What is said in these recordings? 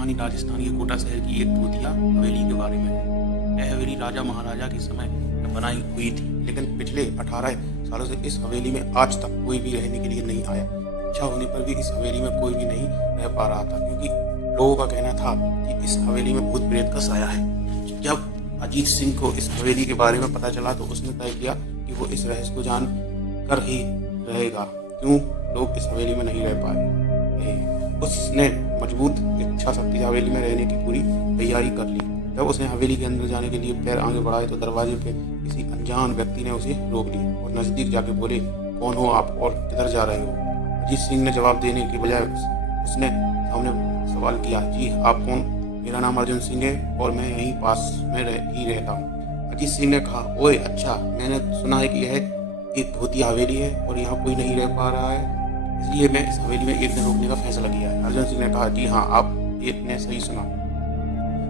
कहानी राजस्थान के कोटा शहर की एक भूतिया हवेली के बारे में है। यह हवेली राजा महाराजा के समय में बनाई हुई थी, लेकिन पिछले 18 सालों से इस हवेली में आज तक कोई भी रहने के लिए नहीं आया। इच्छा होने पर भी इस हवेली में कोई भी नहीं रह पा रहा था, क्योंकि लोगों का कहना था कि इस हवेली में भूत प्रेत का साया है। जब अजीत सिंह को इस हवेली के बारे में पता चला तो उसने तय किया कि वो इस रहस्य को जान कर ही रहेगा, क्यों लोग इस हवेली में नहीं रह पाए। उसने मजबूत इच्छा शक्ति से हवेली में रहने की पूरी तैयारी कर ली। जब उसने हवेली के अंदर जाने के लिए पैर आगे बढ़ाए तो दरवाजे पे किसी अनजान व्यक्ति ने उसे रोक लिया और नजदीक जाके बोले, कौन हो आप और किधर जा रहे हो? अजीत सिंह ने जवाब देने की बजाय उसने सामने सवाल किया, जी आप कौन? मेरा नाम अर्जुन सिंह है और मैं यहीं पास में ही रहता हूँ। अजीत सिंह ने कहा, ओए अच्छा, मैंने सुना है कि यह एक भूतिया हवेली है और यहाँ कोई नहीं रह पा रहा है, इसलिए मैं इस हवेली में एक दिन रुकने का फैसला किया है। अर्जुन सिंह ने कहा, जी हाँ, आपने सही सुना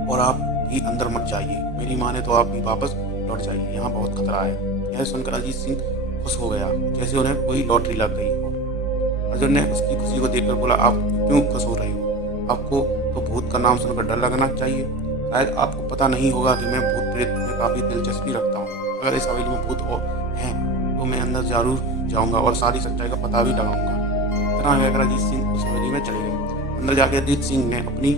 और आप भी अंदर मत जाइए, मेरी माने तो आप भी वापस लौट जाइए, यहाँ बहुत खतरा है। यह सुनकर अजीत सिंह खुश हो गया, जैसे उन्हें कोई लॉटरी लग गई हो। अर्जुन ने उसकी खुशी को देखकर बोला, आप क्यों खुश हो रही हो? आपको तो भूत का नाम सुनकर डर लगना चाहिए। शायद आपको पता नहीं होगा कि मैं भूत प्रेत में काफी दिलचस्पी रखता हूँ। अगर इस हवेली में भूत हैं तो मैं अंदर जरूर जाऊंगा और सारी सच्चाई का पता भी लगाऊंगा। इतना कहकर अजीत सिंह उस हवेली में चले गए। अंदर जाके अजीत सिंह ने अपनी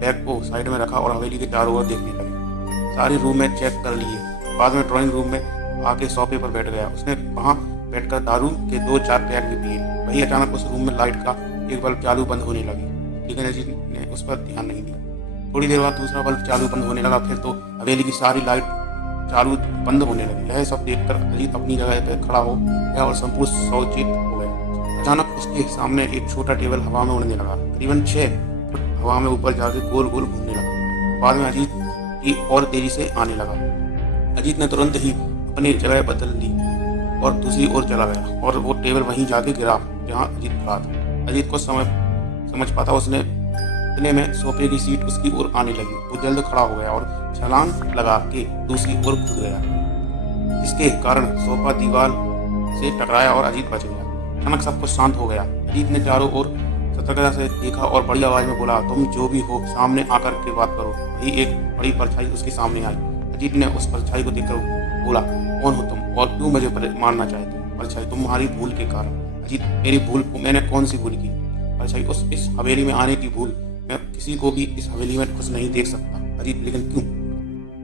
बैग को साइड में रखा और हवेली के चारों ओर देखने लगे। सारे रूम में चेक कर लिए, बाद में ड्राइंग रूम में आके सोफे पर बैठ गया। उसने वहां बैठकर दारू के 2-4 पैक भी पिए। वही अचानक उस रूम में लाइट का एक बल्ब चालू बंद होने लगी, लेकिन अजीत ने उस पर ध्यान नहीं दिया। थोड़ी देर बाद दूसरा बल्ब चालू बंद होने लगा, फिर तो हवेली की सारी लाइट चालू बंद होने लगी। यह सब देखकर अजीत अपनी जगह पर खड़ा हो गया और संपूर्ण सचेत हो गया। अचानक उसके सामने एक छोटा टेबल हवा में उड़ने लगा, करीबन 6 फुट हवा में ऊपर जाके गोल गोल घूमने लगा। बाद में अजीत की और तेजी से आने लगा। अजीत ने तुरंत ही अपनी जगह बदल ली और दूसरी ओर चला गया और वो टेबल वहीं जाके गिरा जहाँ अजीत खड़ा था। अजीत को समझ पाता उसने इतने में सोफे की सीट उसकी ओर आने लगी। वो जल्द खड़ा हो गया और छलांग लगा के दूसरी ओर कूद गया, जिसके कारण सोफा दीवार से टकराया और अजीत बच गया। अचानक सब कुछ शांत हो गया। अजीत ने चारों ओर सतर्कता से देखा और बड़ी आवाज में बोला, तुम जो भी हो सामने आकर के बात करो। वही एक बड़ी परछाई उसके सामने आई। अजीत ने उस परछाई को देखकर बोला, कौन हो तुम और क्यों मुझे मारना चाहते हो? परछाई, तुम्हारी भूल के कारण। अजीत, मेरी भूल? मैंने कौन सी भूल की? परछाई, इस हवेली में आने की भूल। मैं किसी को भी इस हवेली में खुश नहीं देख सकता। अजीत, लेकिन क्यों?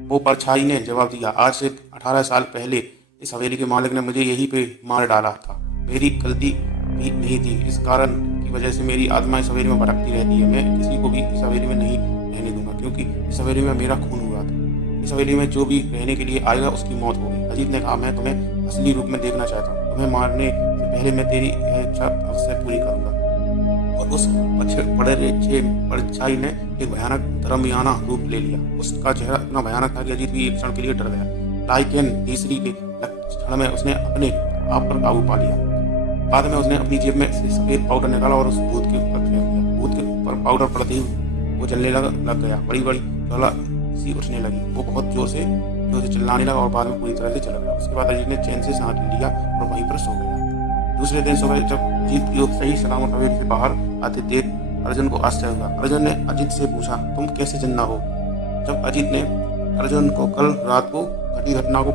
वो परछाई ने जवाब दिया, आज से 18 साल पहले इस हवेली के मालिक ने मुझे यहीं पे मार डाला था। मेरी गलती भी नहीं थी, इस कारण की वजह से मेरी आत्मा इस हवेली में भटकती रहती है। मैं किसी को भी इस हवेली में नहीं रहने दूंगा, क्योंकि इस हवेली में मेरा खून हुआ था। इस हवेली में जो भी रहने के लिए आएगा उसकी मौत होगी। अजीत ने कहा, मैं तुम्हें असली रूप में देखना चाहता हूँ। तुम्हें मारने से पहले मैं तेरी इच्छा अवश्य पूरी करूंगा। और उस परछाई ने एक भयानक धर्मयाना रूप ले लिया। उसका चेहरा इतना भयानक था कि अजीत भी एक क्षण के लिए डर गया। लाइकेन तीसरी के क्षण में उसने अपने आप पर काबू पा लिया। बाद में उसने अपनी जेब में से सफेद पाउडर निकाला और उस भूत के ऊपर फेंक दिया। भूत के ऊपर पाउडर पड़ते ही वो जलने लग गया। बड़ी बड़ी ज्वाला सी उठने लगी। वो बहुत जोर से चिल्लाने लगा और बाद में पूरी तरह से चला गया। उसके बाद अजीत ने चैन से सांस लिया और वहीं पर सो गया। दूसरे दिन सुबह जब अजीत की सही सलामत हवेली से बाहर आते देख अर्जुन को आश्चर्य हुआ। अर्जुन ने अजीत से पूछा, तुम कैसे जिंदा हो? जब अजीत ने अर्जुन को कल रात को घटी घटना को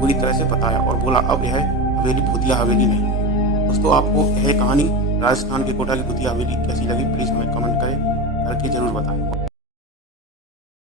पूरी तरह से बताया और बोला, अब यह हवेली भूतिया हवेली नहीं है। दोस्तों, आपको यह कहानी राजस्थान के कोटा की भूतिया हवेली कैसी लगी? प्लीज हमें कमेंट करके जरूर बताएं।